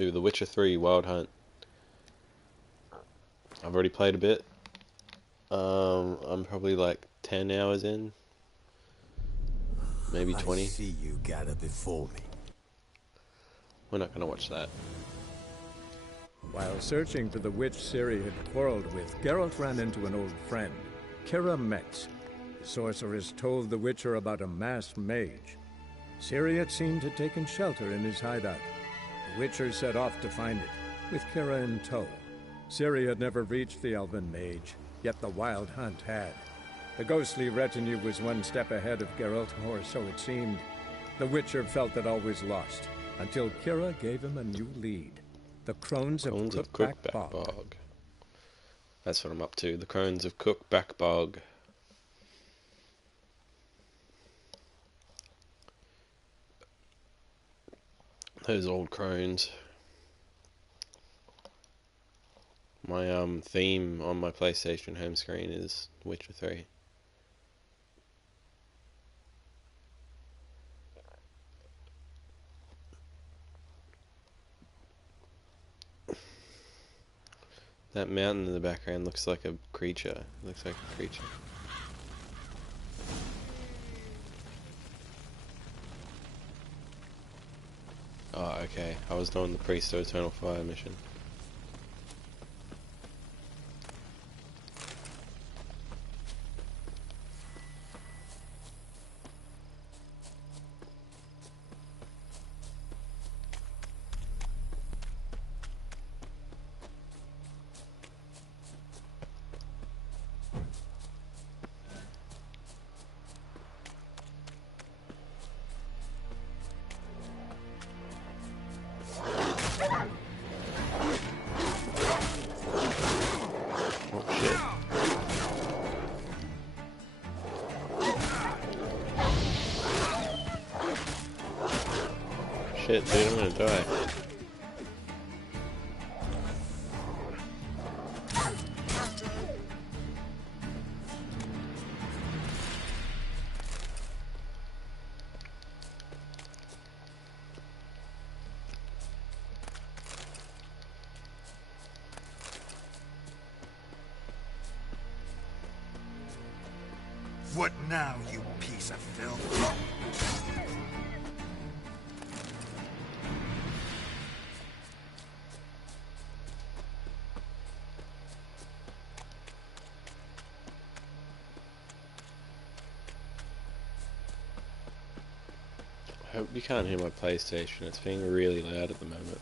Ooh, The Witcher 3 Wild Hunt. I've already played a bit. I'm probably like 10 hours in, maybe I 20. see you gather before me. We're not gonna watch that. While searching for the witch Ciri had quarreled with, Geralt ran into an old friend, Kira Metz. The sorceress told the Witcher about a masked mage. Ciri had seemed to have taken shelter in his hideout. The Witcher set off to find it, with Kira in tow. Ciri had never reached the elven mage, yet the Wild Hunt had. The ghostly retinue was one step ahead of Geralt, or so it seemed. The Witcher felt that all was lost, until Kira gave him a new lead. The Crones of Crones of Crookback Crookback Bog. Bog. That's what I'm up to. The Crones of Crookback Bog. Those old crones. My theme on my PlayStation home screen is Witcher 3. That mountain in the background looks like a creature. Looks like a creature. Oh, okay. I was doing the Priest of Eternal Fire mission. Oh shit. Shit, dude, I'm gonna die. What now, you piece of filth? I hope you can't hear my PlayStation. It's being really loud at the moment.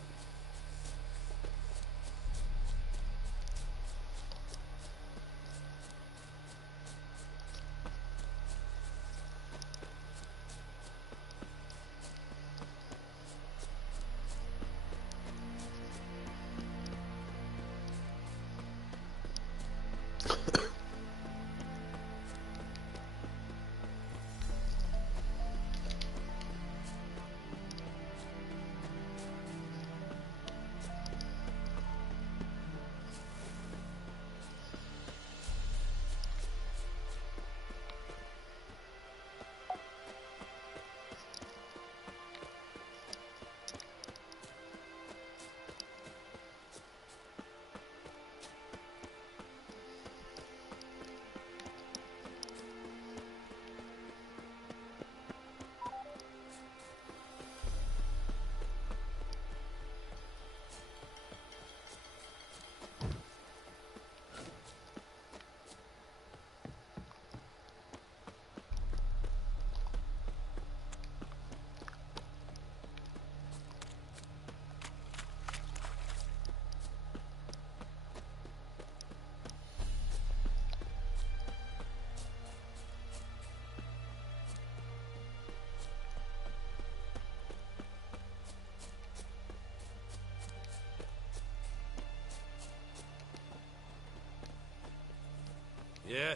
Yeah?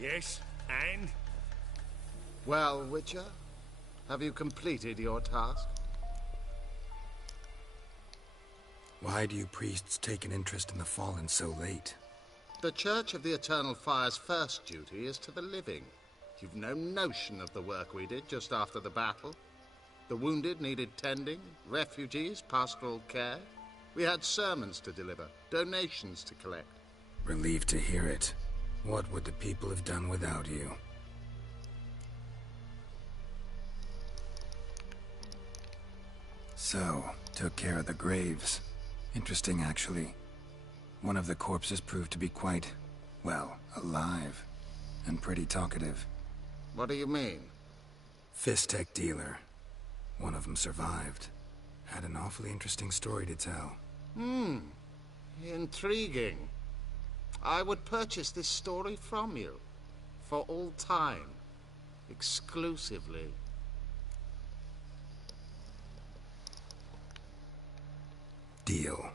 Yes? And? Well, Witcher, have you completed your task? Why do you priests take an interest in the fallen so late? The Church of the Eternal Fire's first duty is to the living. You've no notion of the work we did just after the battle. The wounded needed tending, refugees, pastoral care. We had sermons to deliver, donations to collect. Relieved to hear it. What would the people have done without you? So, took care of the graves. Interesting, actually. One of the corpses proved to be quite, well, alive. And pretty talkative. What do you mean? Fistech dealer. One of them survived. Had an awfully interesting story to tell. Intriguing. I would purchase this story from you. For all time. Exclusively. Deal.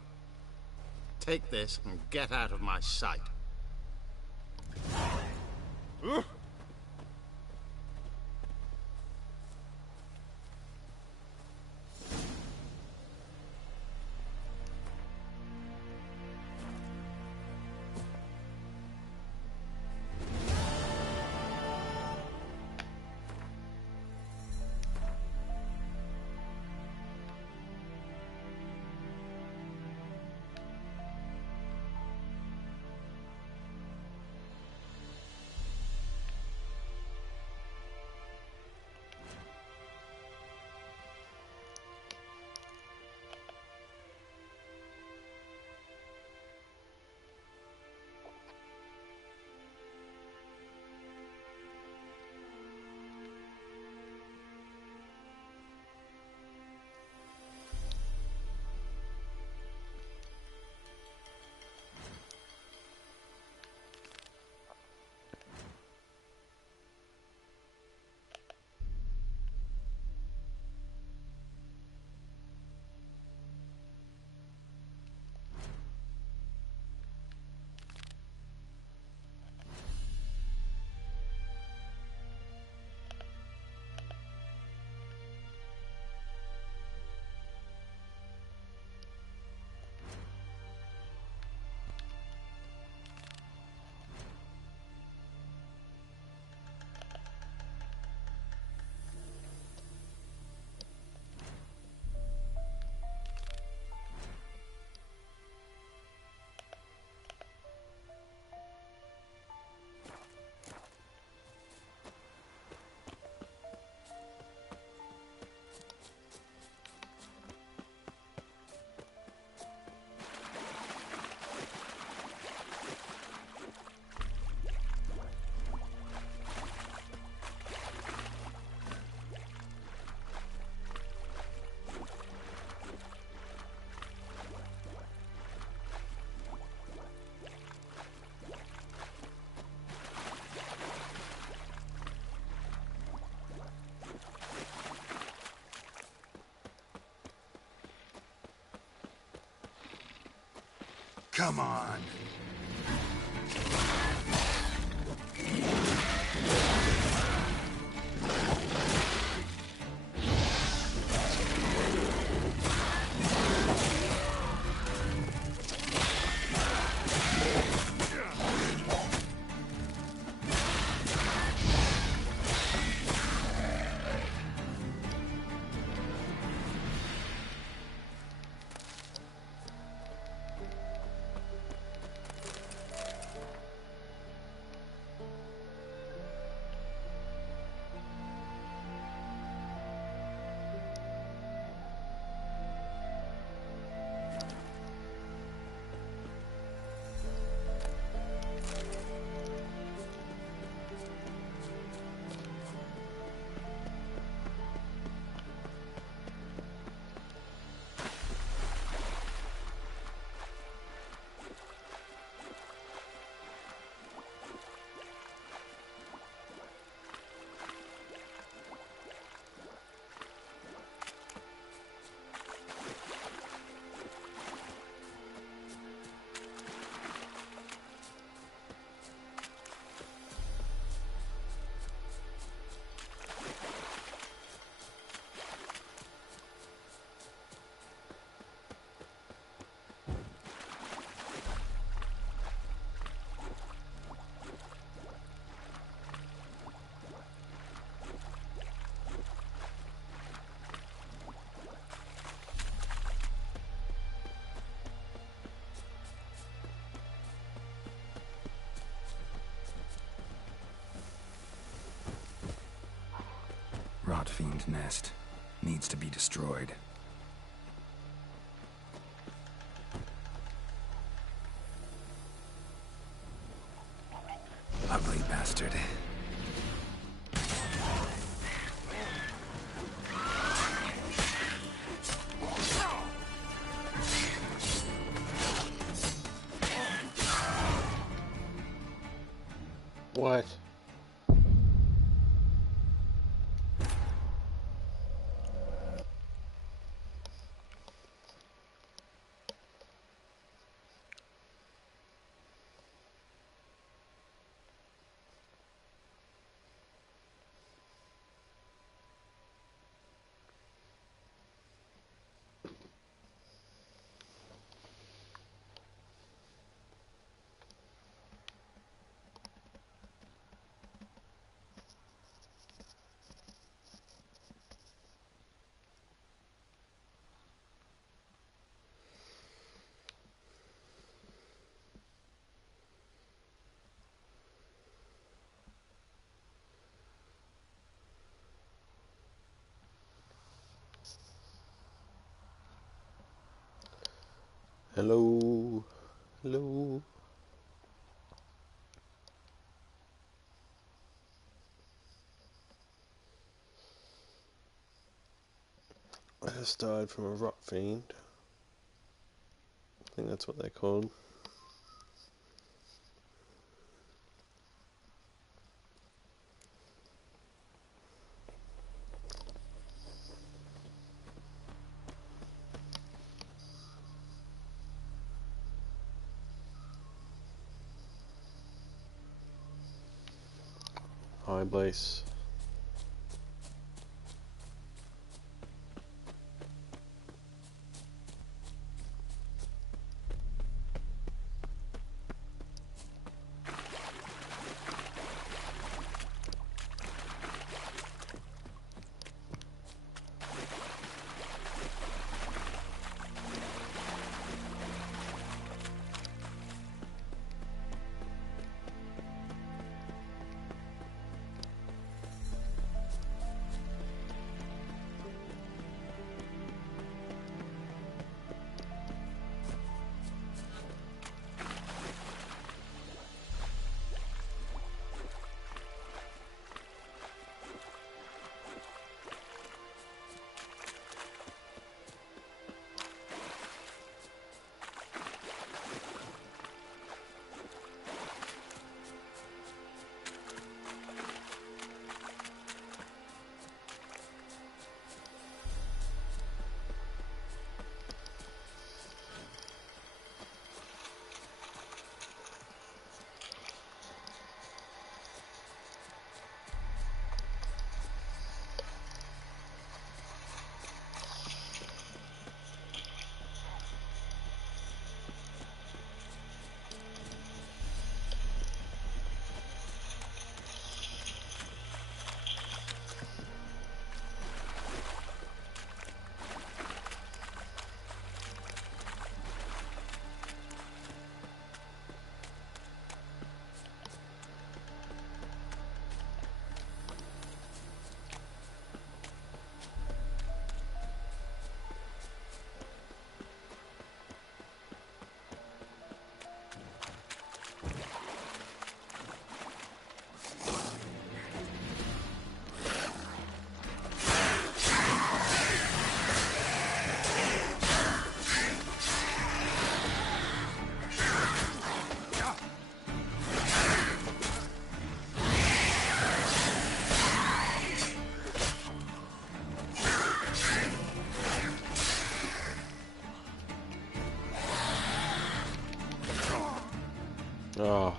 Take this and get out of my sight. Come on. rot fiend nest. Needs to be destroyed. Ugly bastard. What? Hello? Hello? I just died from a rot fiend. I think that's what they're called. Hi, Blaze. Oh.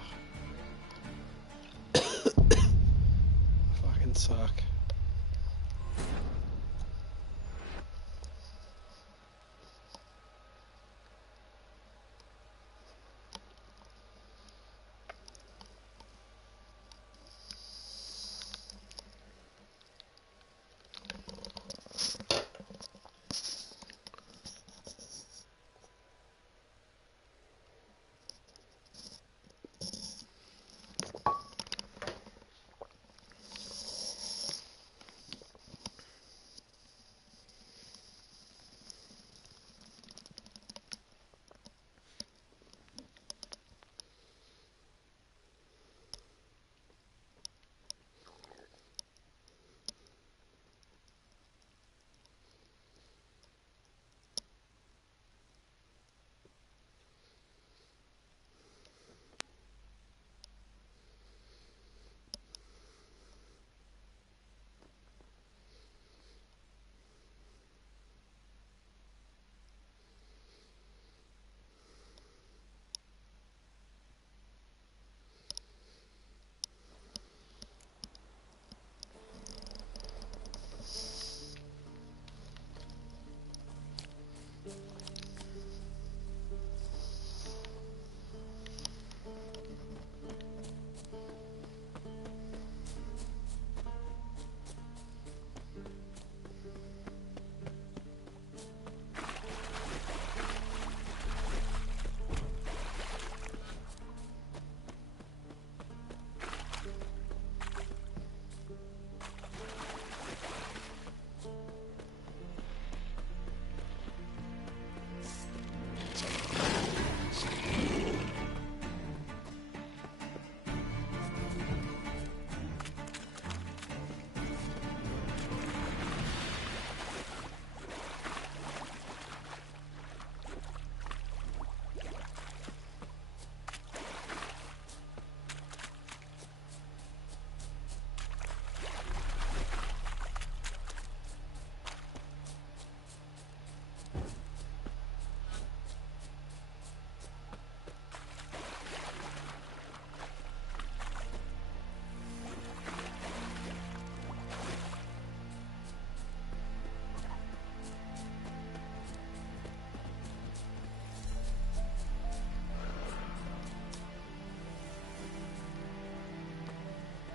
Fucking suck.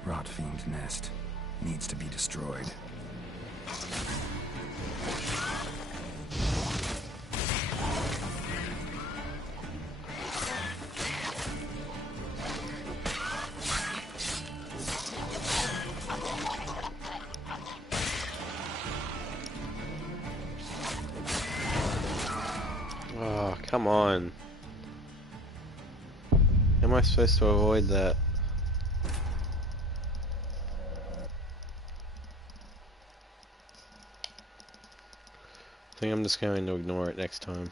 Rotfiend nest needs to be destroyed. Oh, come on. How am I supposed to avoid that? I think I'm just going to ignore it next time.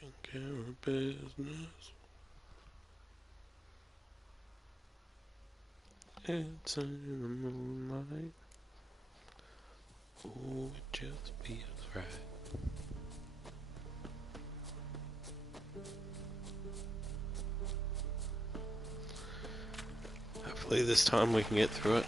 Taking care of business. It's in the moonlight. Oh, it just feels right. Hopefully this time we can get through it.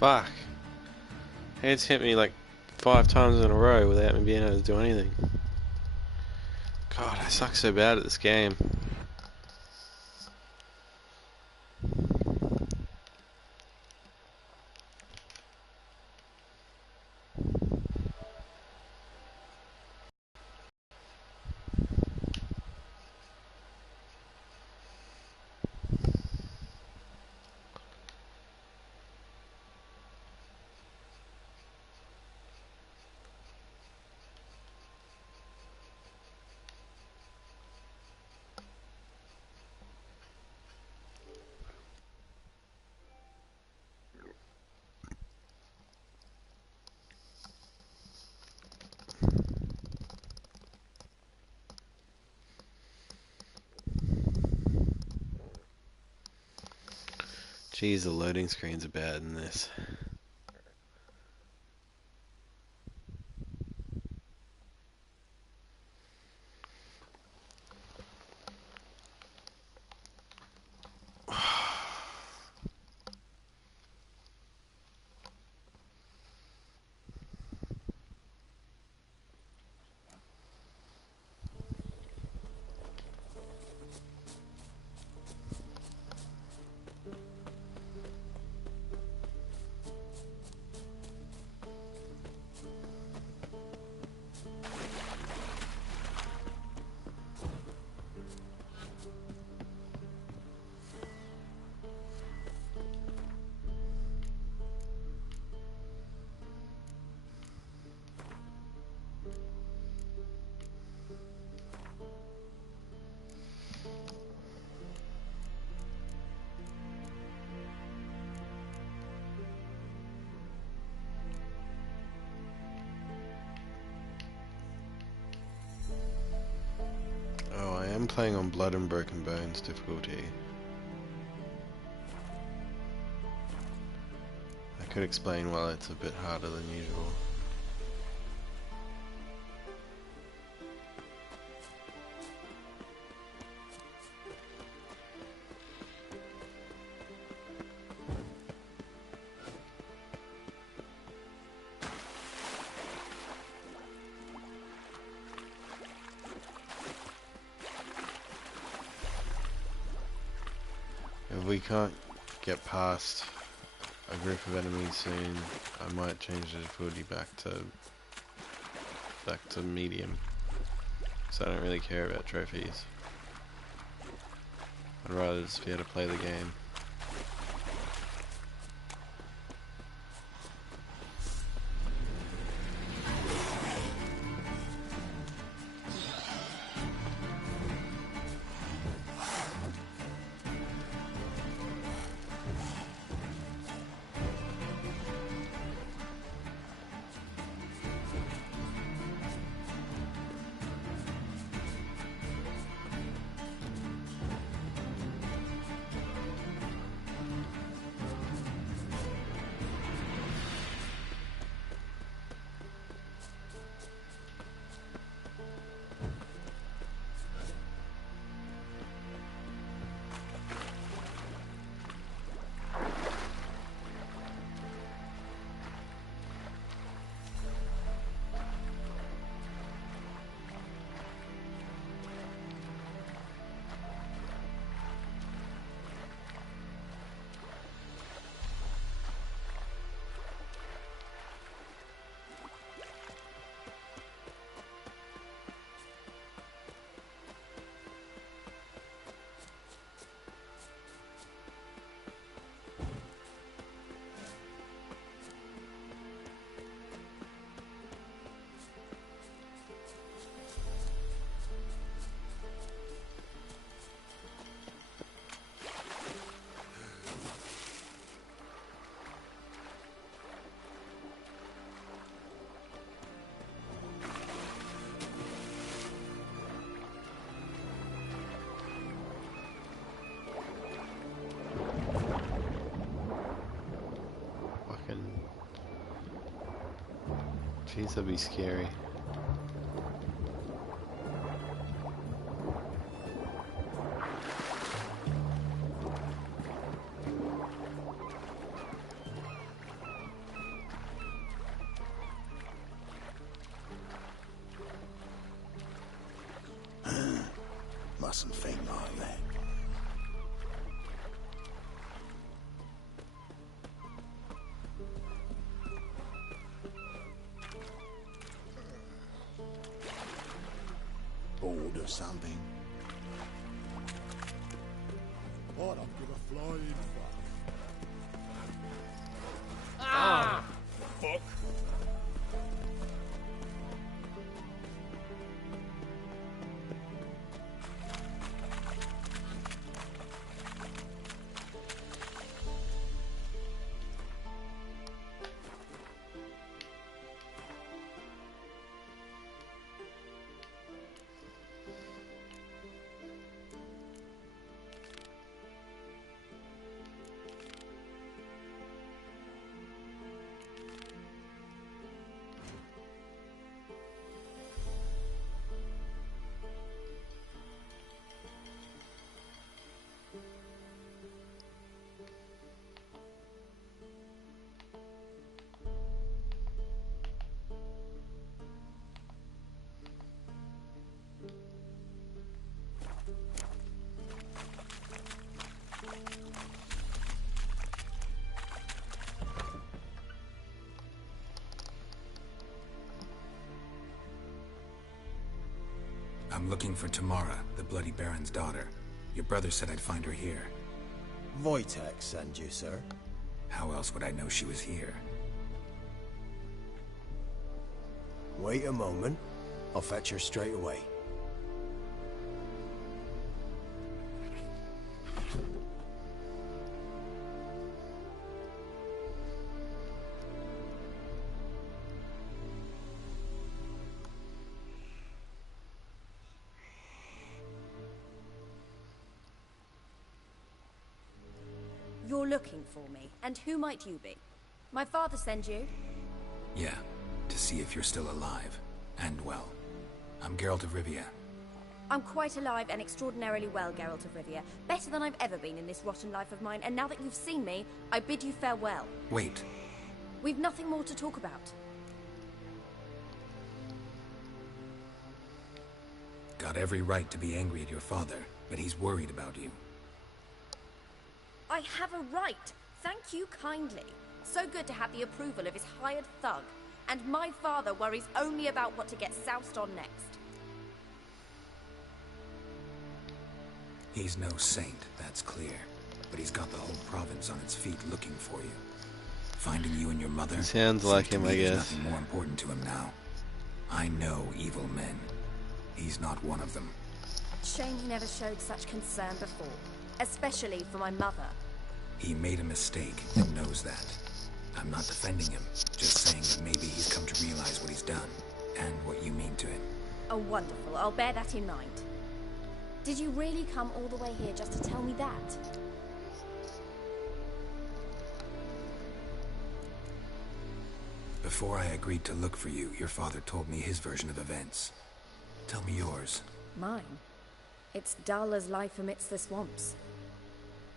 Fuck. It's hit me like 5 times in a row without me being able to do anything. God, I suck so bad at this game. Jeez, the loading screens are bad in this. playing on Blood and Broken Bones difficulty. I could explain why it's a bit harder than usual. If we can't get past a group of enemies soon, I might change the difficulty back to medium. So I don't really care about trophies. I'd rather just be able to play the game. Jeez, that'd be scary. Mustn't think like that. Bored or something? What, I'm gonna fly in fuck. Ah! Fuck. I'm looking for Tamara, the Bloody Baron's daughter. Your brother said I'd find her here. Wojtek sent you, sir. How else would I know she was here? Wait a moment. I'll fetch her straight away. looking for me, and who might you be? My father send you? Yeah, to see if you're still alive. And well. I'm Geralt of Rivia. I'm quite alive and extraordinarily well, Geralt of Rivia. Better than I've ever been in this rotten life of mine, and now that you've seen me, I bid you farewell. Wait. We've nothing more to talk about. Got every right to be angry at your father, but he's worried about you. I have a right. Thank you kindly. So good to have the approval of his hired thug. And my father worries only about what to get soused on next. He's no saint, that's clear. But he's got the whole province on its feet looking for you. Finding you and your mother Sounds like him, I there's guess. nothing more important to him now. I know evil men. He's not one of them. Shame he never showed such concern before. Especially for my mother. He made a mistake and knows that. I'm not defending him, just saying that maybe he's come to realize what he's done, and what you mean to him. Oh, wonderful. I'll bear that in mind. Did you really come all the way here just to tell me that? Before I agreed to look for you, your father told me his version of events. Tell me yours. Mine? It's dull as life amidst the swamps.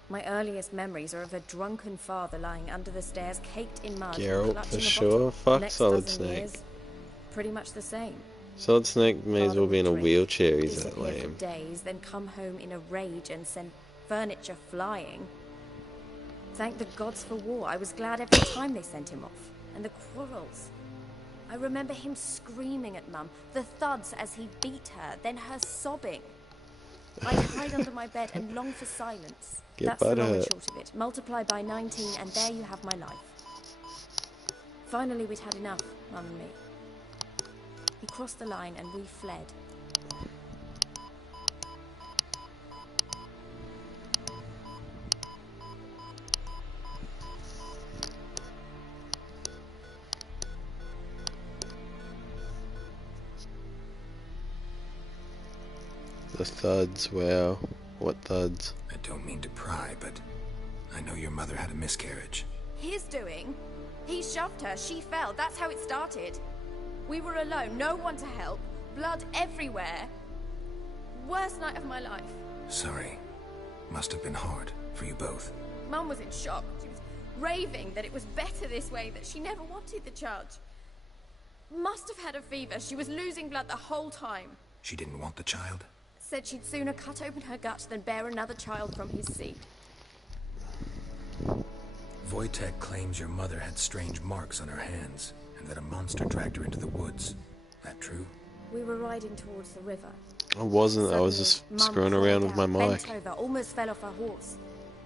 My earliest memories are of a drunken father lying under the stairs, caked in mud, Geralt, clutching for a sure. bottle. Fuck Next Solid dozen Snake. years, pretty much the same. Solid Snake may as Father well be in a would drink, wheelchair, he's that disappear for lame. days, then come home in a rage and send furniture flying. Thank the gods for war. I was glad every time they sent him off. And the quarrels. I remember him screaming at Mum, the thuds as he beat her, then her sobbing. I'd hide under my bed and long for silence. Get That's the long and butthurt. short of it. Multiply by 19 and there you have my life. Finally we'd had enough, Mum and me. He crossed the line and we fled. The thuds, wow. What thuds? I don't mean to pry, but I know your mother had a miscarriage. His doing? He shoved her, she fell, that's how it started. We were alone, no one to help, blood everywhere. Worst night of my life. Sorry. Must have been hard for you both. Mum was in shock. She was raving that it was better this way, that she never wanted the charge. Must have had a fever, she was losing blood the whole time. She didn't want the child? Said she'd sooner cut open her gut than bear another child from his seed. Wojtek claims your mother had strange marks on her hands, and that a monster dragged her into the woods. That true? We were riding towards the river. I wasn't, I was just Suddenly, Mum screwing cried around with my out, mic. bent over, almost fell off her horse.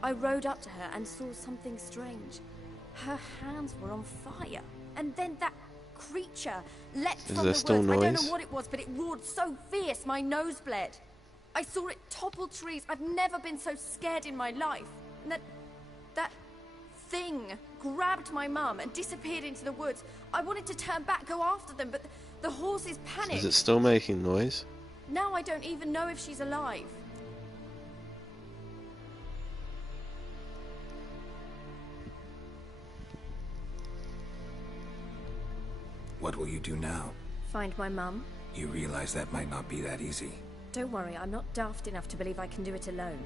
I rode up to her and saw something strange. Her hands were on fire. And then that creature leapt Is from there the still woods. I don't noise? know what it was, but it roared so fierce my nose bled. I saw it topple trees. I've never been so scared in my life. And that thing grabbed my mum and disappeared into the woods. I wanted to turn back, go after them, but the horses panicked. Is it still making noise? Now I don't even know if she's alive. What will you do now? Find my mum? You realize that might not be that easy. Don't worry, I'm not daft enough to believe I can do it alone.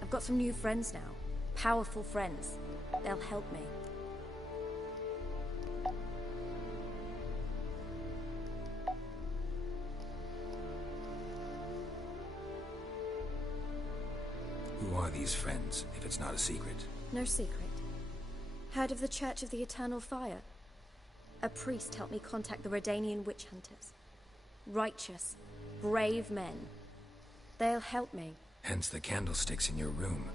I've got some new friends now. Powerful friends. They'll help me. Who are these friends, if it's not a secret? No secret. Heard of the Church of the Eternal Fire? A priest helped me contact the Redanian witch hunters. Righteous, brave men. They'll help me. Hence the candlesticks in your room.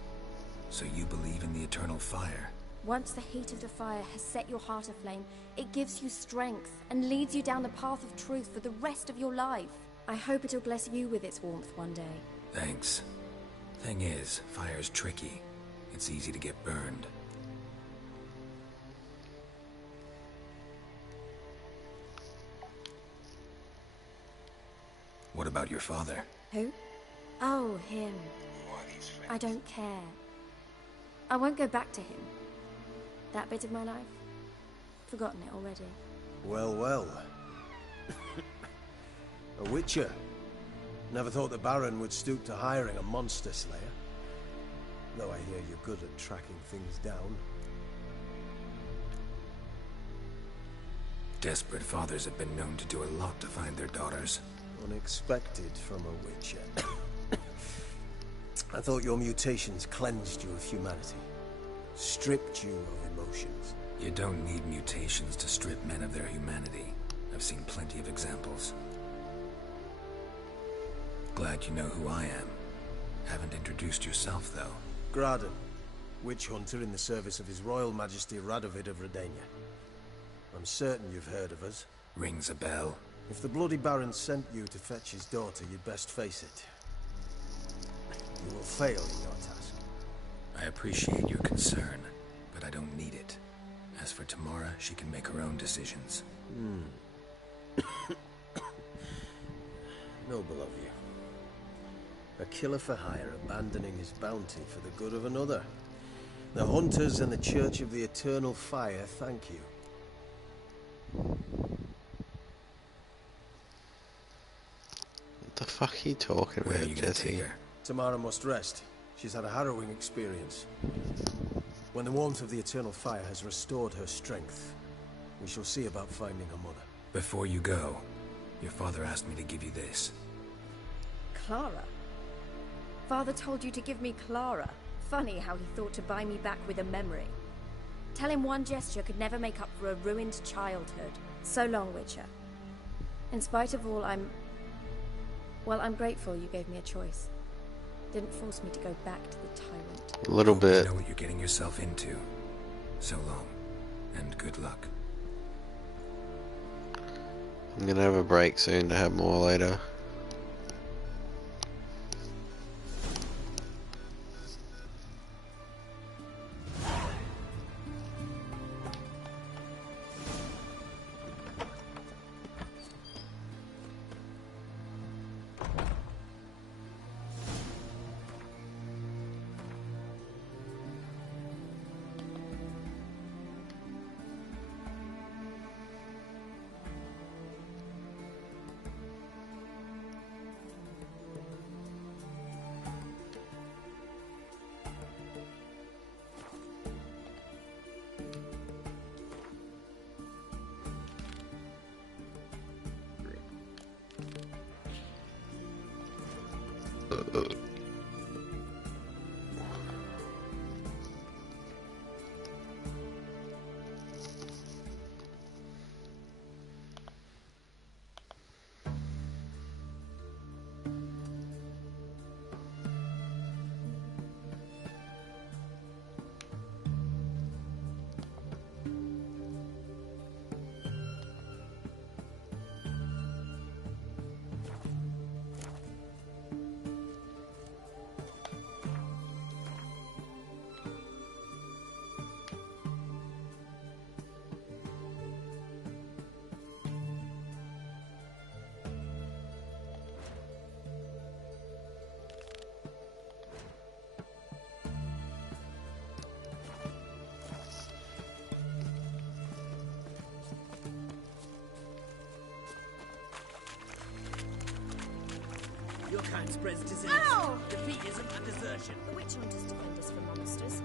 So you believe in the eternal fire? Once the heat of the fire has set your heart aflame, it gives you strength and leads you down the path of truth for the rest of your life. I hope it'll bless you with its warmth one day. Thanks. Thing is, fire's tricky. It's easy to get burned. What about your father? Who? Oh, him. I don't care. I won't go back to him. That bit of my life? Forgotten it already. Well, well. A witcher. Never thought the Baron would stoop to hiring a monster slayer. Though I hear you're good at tracking things down. Desperate fathers have been known to do a lot to find their daughters. Unexpected from a witcher. I thought your mutations cleansed you of humanity. Stripped you of emotions. You don't need mutations to strip men of their humanity. I've seen plenty of examples. Glad you know who I am. Haven't introduced yourself, though. Graden, witch hunter in the service of His Royal Majesty Radovid of Redania. I'm certain you've heard of us. Rings a bell. If the Bloody Baron sent you to fetch his daughter, you'd best face it. You will fail in your task. I appreciate your concern, but I don't need it. As for Tamara, she can make her own decisions. Noble of you. A killer for hire abandoning his bounty for the good of another. The Hunters and the Church of the Eternal Fire thank you. What the fuck are you talking Where are about, you gonna take Jesse? her? Tamara must rest. She's had a harrowing experience. When the warmth of the Eternal Fire has restored her strength, we shall see about finding her mother. Before you go, your father asked me to give you this. Clara? Father told you to give me Clara. Funny how he thought to buy me back with a memory. Tell him one gesture could never make up for a ruined childhood. So long, Witcher. In spite of all, I'm grateful you gave me a choice. Didn't force me to go back to the tyrant. A little You bit. know what you're getting yourself into. So long, and good luck. I'm gonna have a break soon to have more later. Your kind spreads disease, Ow! defeatism, and desertion. The witch hunters defend us from monsters.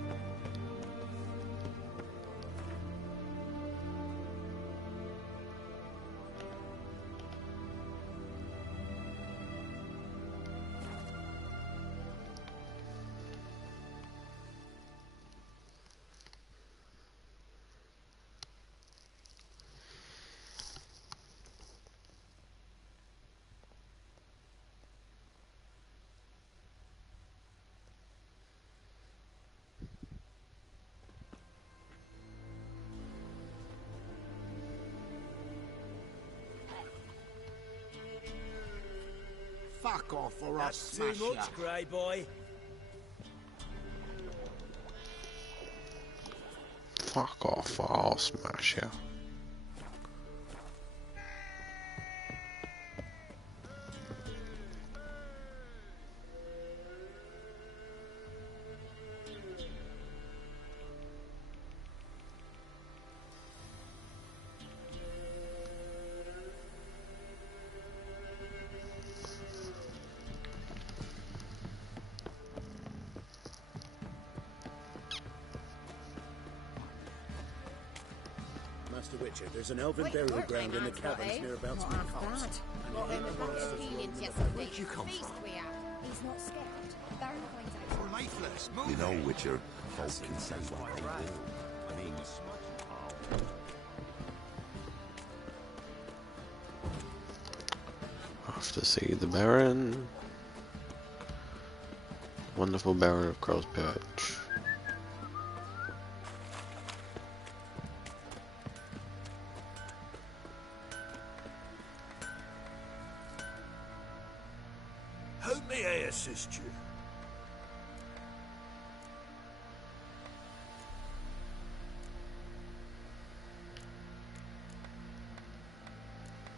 Fuck off or I'll That's smash too ya. much, Grey Boy. Fuck off, I'll smash you. Master Witcher, there's an elven burial ground in the caverns nearabouts. Not half bad. Where'd you come from? He's not scared. Baron points out. Lifeless, move You know, it. Witcher, folk can say what they will. I mean, Off to see the Baron. Wonderful Baron of Crow's Perch. How may I assist you?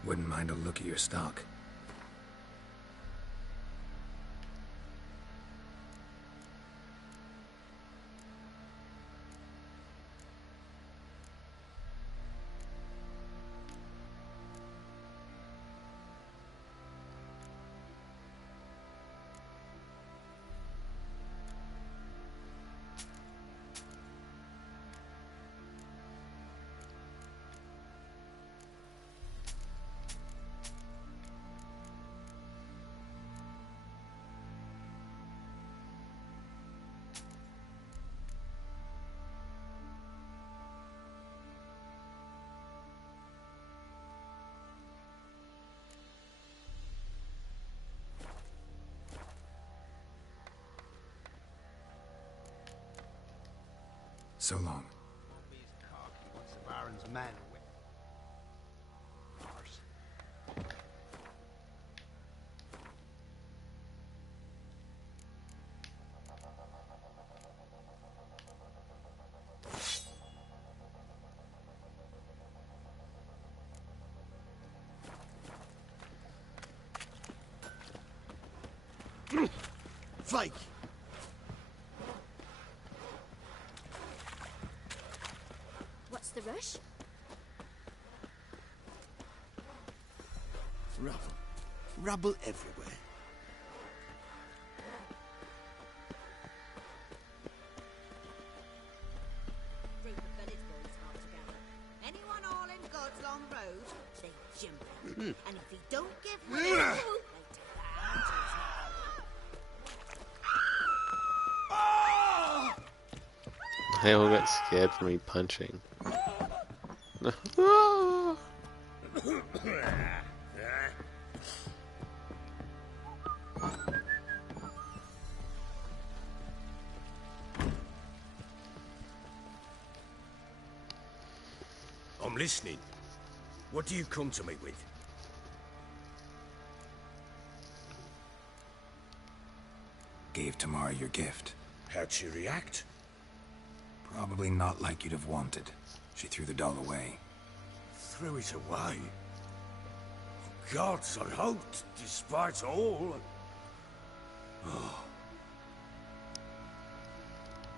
Wouldn't mind a look at your stock. So long. What's the Baron's manner with? Flake! What's the rush? Rubble. Rubble everywhere. Group of village boys got together. Anyone all in God's Long Road? They jump him. And if he don't give way, they take their hands. They all got scared from me punching. I'm listening. What do you come to me with? Gave Tamara your gift. How'd she react? Probably not like you'd have wanted. She threw the doll away. Threw it away. Gods, I hoped, despite all.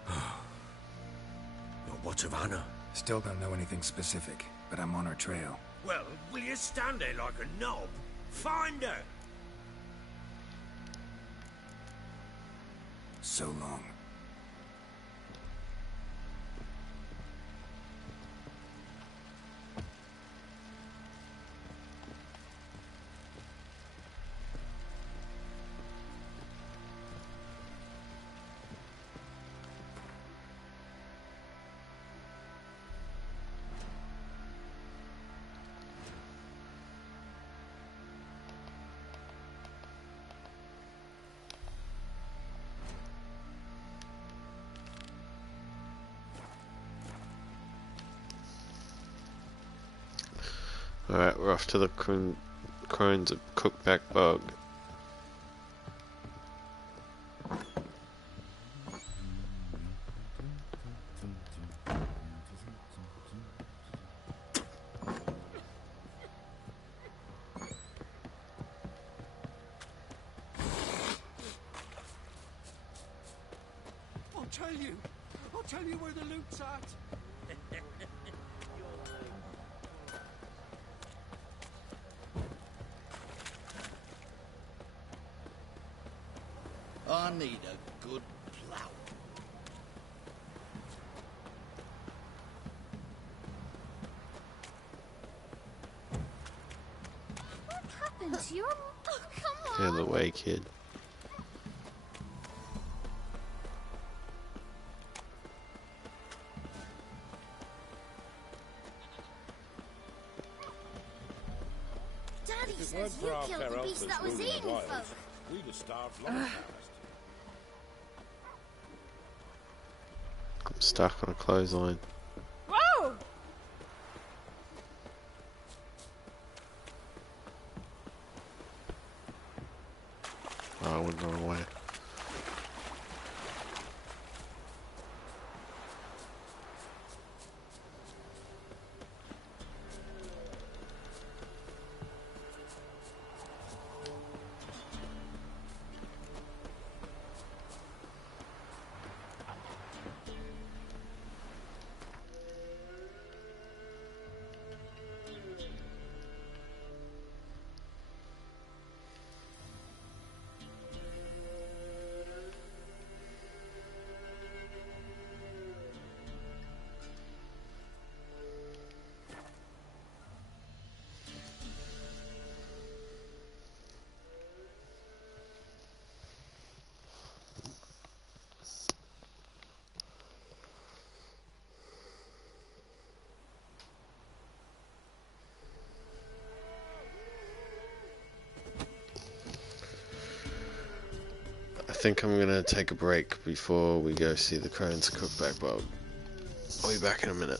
But what of Anna? Still don't know anything specific, but I'm on her trail. Well, will you stand there like a knob? Find her! So long. Alright, we're off to the Crones of Cookback Bog. I'll tell you where the loot's at. I need a good plow. happened? You're... Oh, come Get out on! of the way, kid. Daddy If it says weren't you for our killed the fair beast Elfers that was ruling the eating wilds, folk. we'd have starved long past. I'm stuck on a clothesline. Whoa! Oh, I went the wrong way. I think I'm gonna take a break before we go see the Crones cook back, but I'll be back in a minute.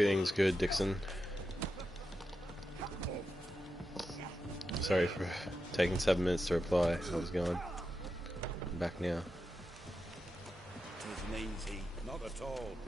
Everything's good, Dixon. Sorry for taking 7 minutes to reply. I was gone. I'm back now. It isn't easy, not at all.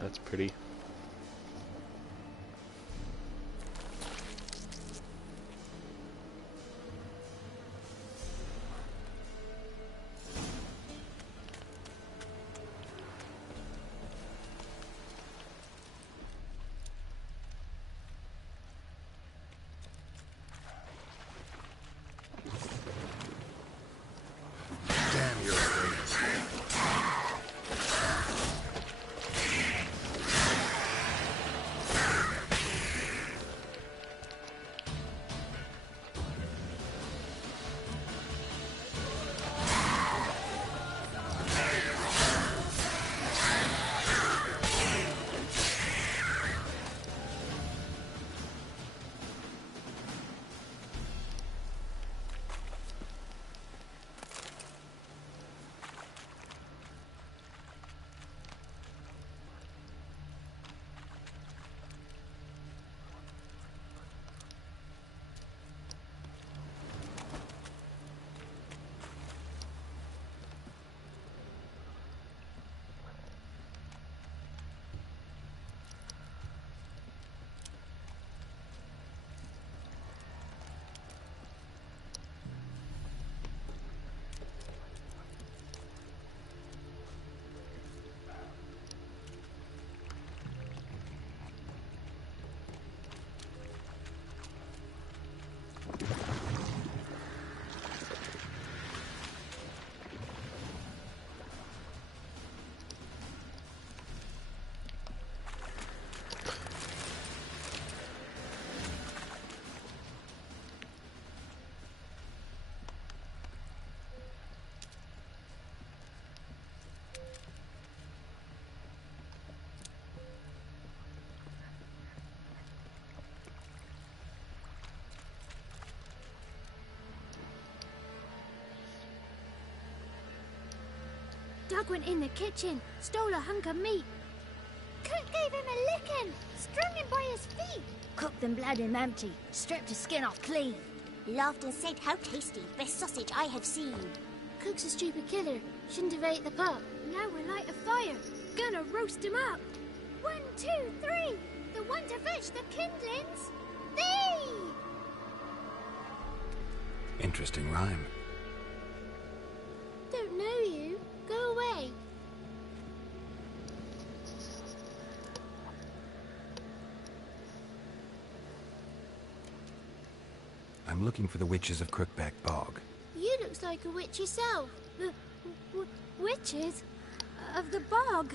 That's pretty. Damn your brains. Doug went in the kitchen, stole a hunk of meat. Cook gave him a licking, strung him by his feet. Cooked and bled him empty, stripped his skin off clean. Laughed and said, "How tasty, best sausage I have seen." Cook's a stupid killer, shouldn't have ate the pup. Now we'll light a fire, gonna roast him up. 1, 2, 3, the one to fetch the kindlings, thee! Interesting rhyme. Don't know you. Go away. I'm looking for the witches of Crookback Bog. You looks like a witch yourself. The witches of the bog.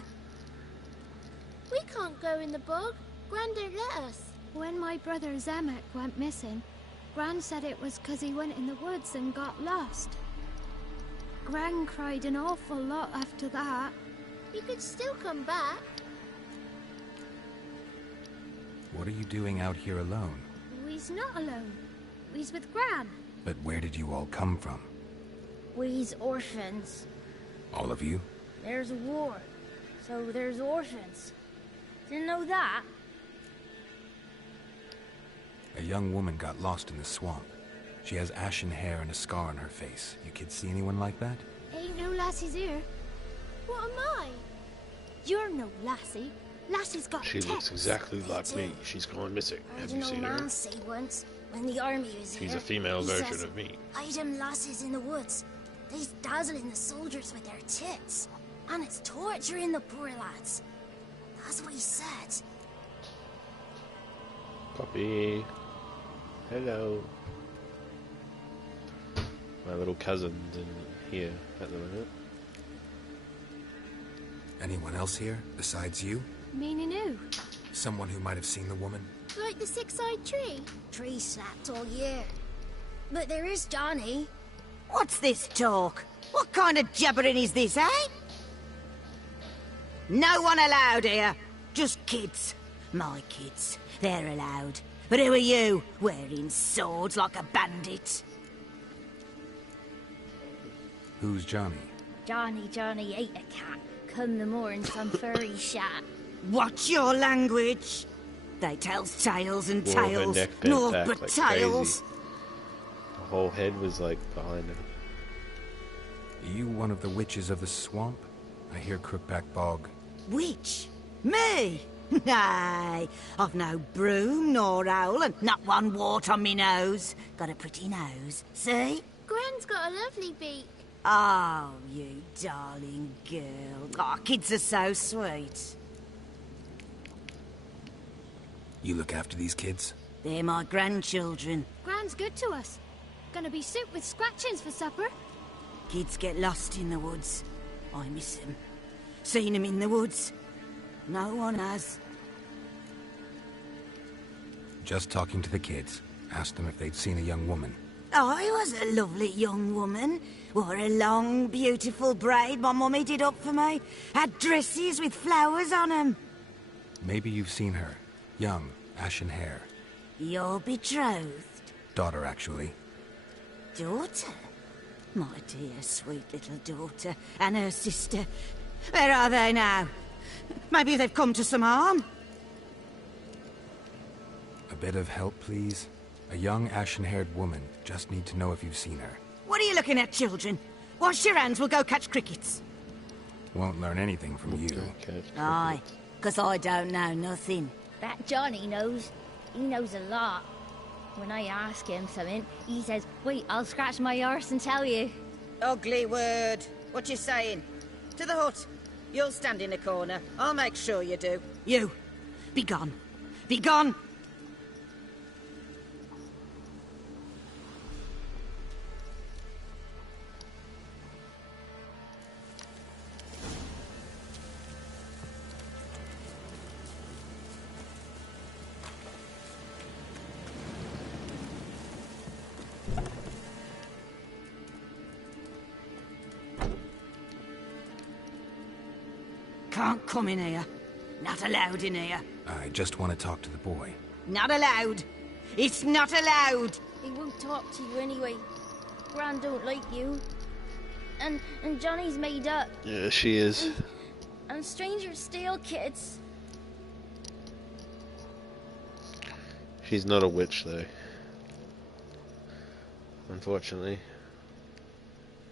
We can't go in the bog. Gran don't let us. When my brother Zemek went missing, Gran said it was 'cause he went in the woods and got lost. Gran cried an awful lot after that. You could still come back. What are you doing out here alone? We's not alone. We's with Gran. But where did you all come from? We's orphans. All of you? There's a war, so there's orphans. Didn't know that? A young woman got lost in the swamp. She has ashen hair and a scar on her face. You kids see anyone like that? Ain't no lassies here. What am I? You're no lassie. Lassie's got She looks exactly like me. She's gone missing. Have you seen her? Man say once, when the army was She's here, a female he version says, of me. "Hide them lasses in the woods. They's dazzling the soldiers with their tits. And it's torturing the poor lads." That's what he said. Poppy. Hello. My little cousin's in here at the minute. Anyone else here besides you? Meaning who? Someone who might have seen the woman? Like the six-eyed tree? Tree snapped all year. But there is Johnny. What's this talk? What kind of jabbering is this, eh? No one allowed here. Just kids. My kids. They're allowed. But who are you, wearing swords like a bandit? Who's Johnny? Johnny ate a cat. Come the more in some furry shat. Watch your language. They tells tales and Whoa, her tales. neck bent Naught back but like tales. crazy. The whole head was like behind her. Are you one of the witches of the swamp? I hear Crookback Bog. Witch? Me? Nay, I've no broom nor owl and not one wart on me nose. Got a pretty nose, see? Gran's got a lovely beak. Oh, you darling girl. Oh, kids are so sweet. You look after these kids? They're my grandchildren. Gran's good to us. Gonna be soup with scratchings for supper. Kids get lost in the woods. I miss them. Seen them in the woods. No one has. Just talking to the kids. Asked them if they'd seen a young woman. I was a lovely young woman. Wore a long, beautiful braid my mummy did up for me. Had dresses with flowers on them. Maybe you've seen her. Young, ashen hair. Your betrothed? Daughter, actually. Daughter? My dear, sweet little daughter. And her sister. Where are they now? Maybe they've come to some harm. A bit of help, please? A young, ashen-haired woman. Just need to know if you've seen her. What are you looking at, children? Wash your hands, we'll go catch crickets. Won't learn anything from you. Aye, 'cause I don't know nothing. That Johnny knows. He knows a lot. When I ask him something, he says, "Wait, I'll scratch my arse and tell you." Ugly word. What you saying? To the hut. You'll stand in a corner. I'll make sure you do. You. Be gone. Be gone. Can't come in here. Not allowed in here. I just want to talk to the boy. Not allowed. It's not allowed. He won't talk to you anyway. Gran don't like you. And Johnny's made up. Yeah, she is. And strangers steal kids. She's not a witch, though. Unfortunately.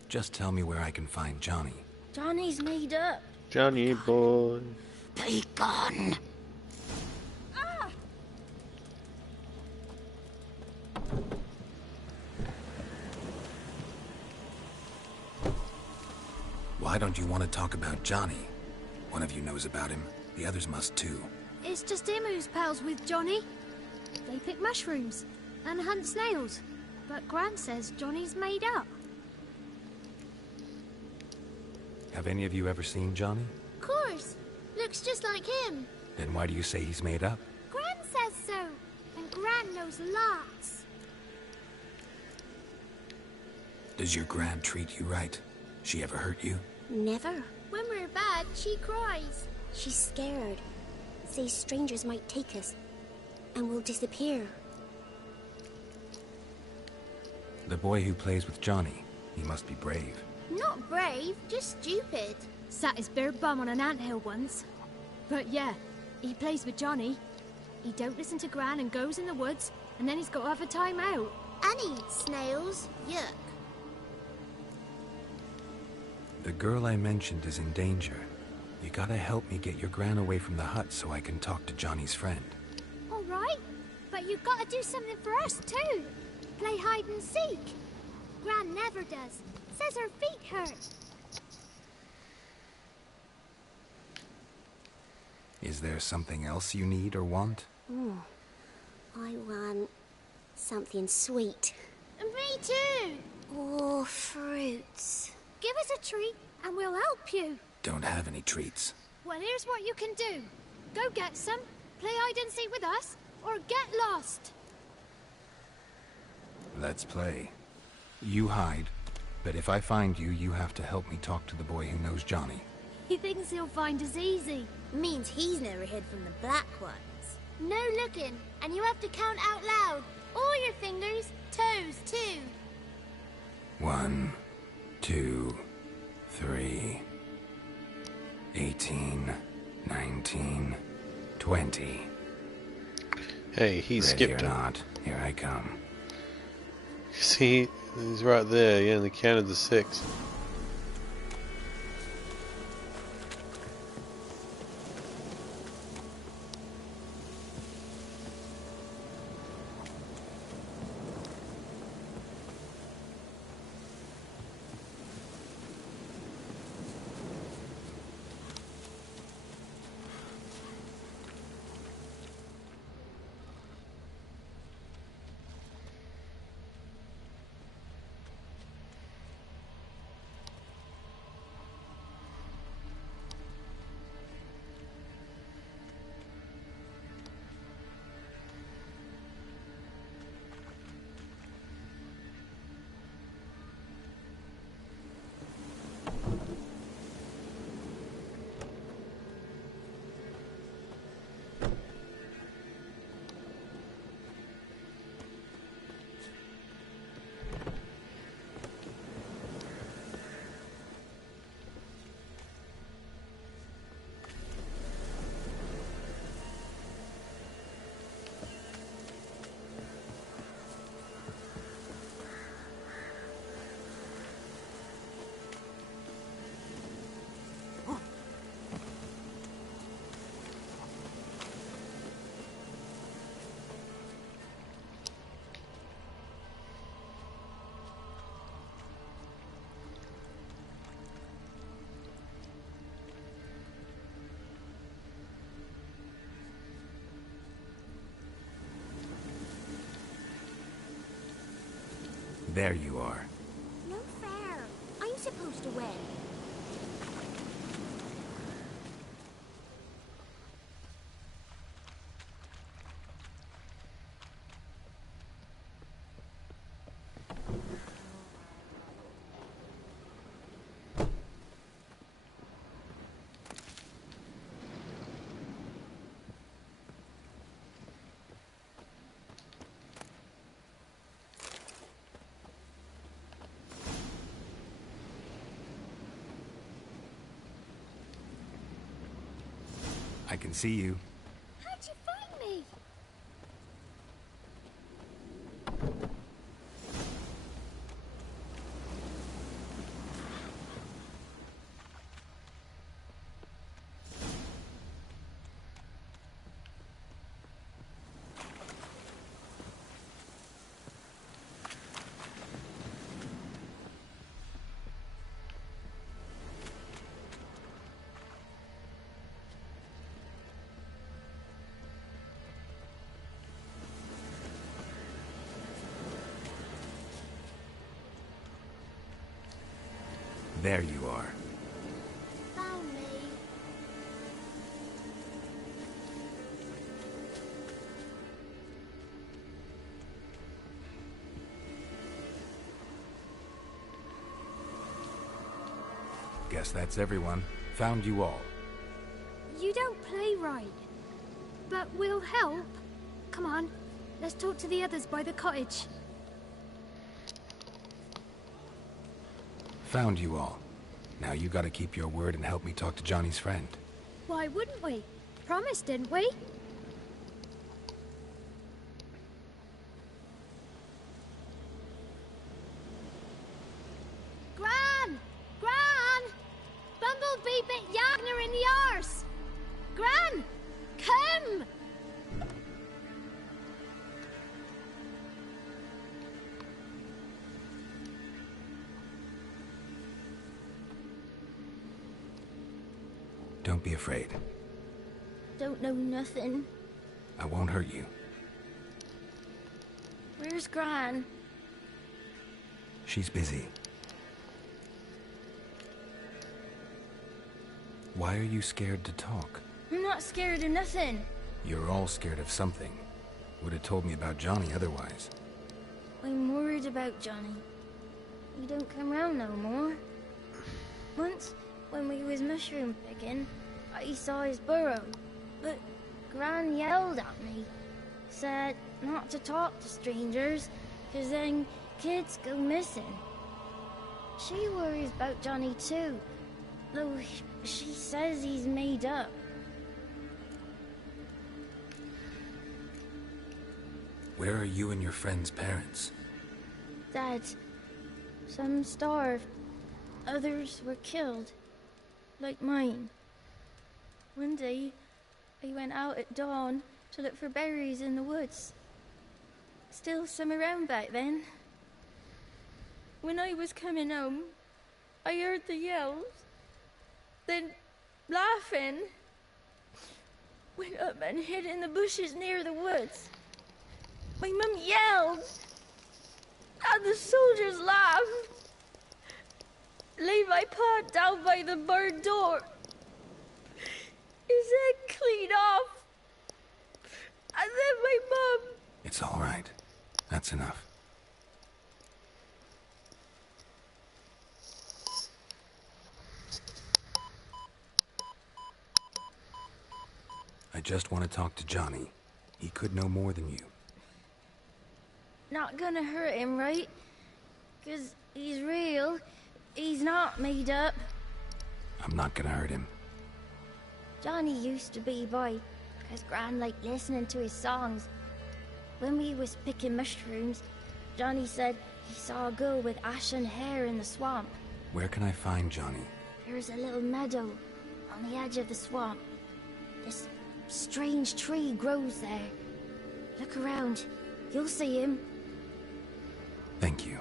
Just tell me where I can find Johnny. Johnny's made up. Johnny boy. Be gone. Why don't you want to talk about Johnny? One of you knows about him. The others must too. It's just him who's pals with Johnny. They pick mushrooms and hunt snails. But Gran says Johnny's made up. Have any of you ever seen Johnny? Of course. Looks just like him. Then why do you say he's made up? Gran says so. And Gran knows lots. Does your Gran treat you right? She ever hurt you? Never. When we're bad, she cries. She's scared. Says strangers might take us. And we'll disappear. The boy who plays with Johnny, he must be brave. Not brave, just stupid. Sat his bare bum on an anthill once. But yeah, he plays with Johnny. He don't listen to Gran and goes in the woods, and then he's got to have a time out. And eats snails. Yuck. The girl I mentioned is in danger. You gotta help me get your Gran away from the hut so I can talk to Johnny's friend. All right, but you've got to do something for us too. Play hide and seek. Gran never does. Says her feet hurt. Is there something else you need or want? I want something sweet. Me too. Oh, fruits. Give us a treat and we'll help you. Don't have any treats. Well, here's what you can do. Go get some, play hide and seek with us, or get lost. Let's play. You hide, but if I find you, you have to help me talk to the boy who knows Johnny. He thinks he'll find us easy. Means he's never hid from the black ones. No looking, and you have to count out loud. All your fingers, toes too. 1, 2, 3, 18, 19, 20. Hey, he Ready skipped or it. not, here I come. See, he's right there. Yeah, they counted to 6. There you are. No fair. I'm supposed to win. I can see you. How'd you find me? There you are. Found me. Guess that's everyone. Found you all. You don't play right. But we'll help. Come on, let's talk to the others by the cottage. Found you all. Now you gotta keep your word and help me talk to Johnny's friend. Why wouldn't we? Promised, didn't we? Gran! Gran! Bumblebee bit Yagner in the arse! Gran! Come! Don't be afraid. Don't know nothing. I won't hurt you. Where's Gran? She's busy. Why are you scared to talk? I'm not scared of nothing. You're all scared of something. Would have told me about Johnny otherwise. I'm worried about Johnny. He don't come round no more. Once, when we was mushroom picking, I saw his burrow, but Gran yelled at me. Said not to talk to strangers, 'cause then kids go missing. She worries about Johnny too, though she says he's made up. Where are you and your friend's parents? Dad, some starved, others were killed, like mine. One day, I went out at dawn to look for berries in the woods. Still some around back then. When I was coming home, I heard the yells, then laughing. Went up and hid in the bushes near the woods. My mum yelled, and the soldiers laughed. Laid my pa down by the barn door. His head clean off. And then my mum... It's all right. That's enough. I just want to talk to Johnny. He could know more than you. Not gonna hurt him, right? 'Cause he's real. He's not made up. I'm not gonna hurt him. Johnny used to be boy, 'cause Gran liked listening to his songs. When we was picking mushrooms, Johnny said he saw a girl with ashen hair in the swamp. Where can I find Johnny? There's a little meadow on the edge of the swamp. This strange tree grows there. Look around. You'll see him. Thank you.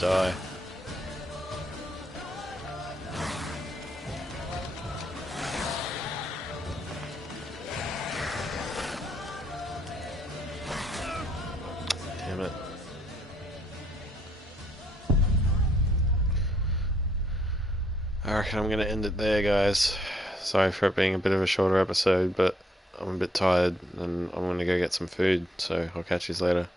Die. Damn it. I reckon I'm gonna end it there, guys. Sorry for it being a bit of a shorter episode, but I'm a bit tired and I'm gonna go get some food, so I'll catch you later.